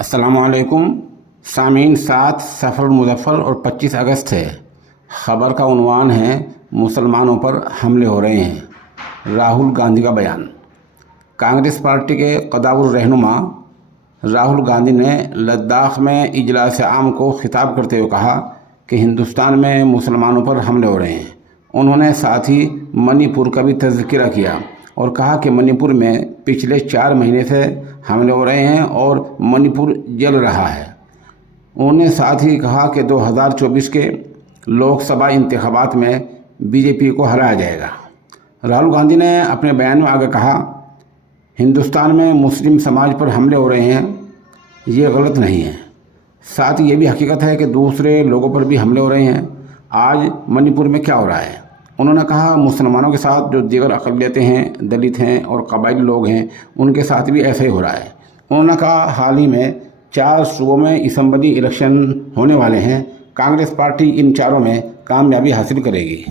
السلام علیکم سامعین، 7 سفر المظفر اور 25 اگست ہے۔ خبر کا عنوان ہے مسلمانوں پر حملے ہو رہے ہیں، راہل گاندھی کا بیان۔ کانگریس پارٹی کے قدامت رہنما راہل گاندھی نے لداخ میں اجلاس عام کو خطاب کرتے ہوئے کہا کہ ہندوستان میں مسلمانوں پر حملے ہو رہے ہیں۔ انہوں نے ساتھ ہی منی پور کا بھی تذکرہ کیا اور کہا کہ منی پور میں پچھلے 4 مہینے سے حملے ہو رہے ہیں اور منی پور جل رہا ہے۔ انہوں نے ساتھ ہی کہا کہ 2024 کے لوک سبھا انتخابات میں بی جے پی کو ہرایا جائے گا۔ راہل گاندھی نے اپنے بیان میں آگے کہا، ہندوستان میں مسلم سماج پر حملے ہو رہے ہیں، یہ غلط نہیں ہے۔ ساتھ یہ بھی حقیقت ہے کہ دوسرے لوگوں پر بھی حملے ہو رہے ہیں۔ آج منی پور میں کیا ہو رہا ہے؟ انہوں نے کہا مسلمانوں کے ساتھ جو دیگر اقلیتیں ہیں، دلت ہیں اور قبائلی لوگ ہیں، ان کے ساتھ بھی ایسا ہی ہو رہا ہے۔ انہوں نے کہا حال ہی میں 4 صوبوں میں اسمبلی الیکشن ہونے والے ہیں، کانگریس پارٹی ان چاروں میں کامیابی حاصل کرے گی۔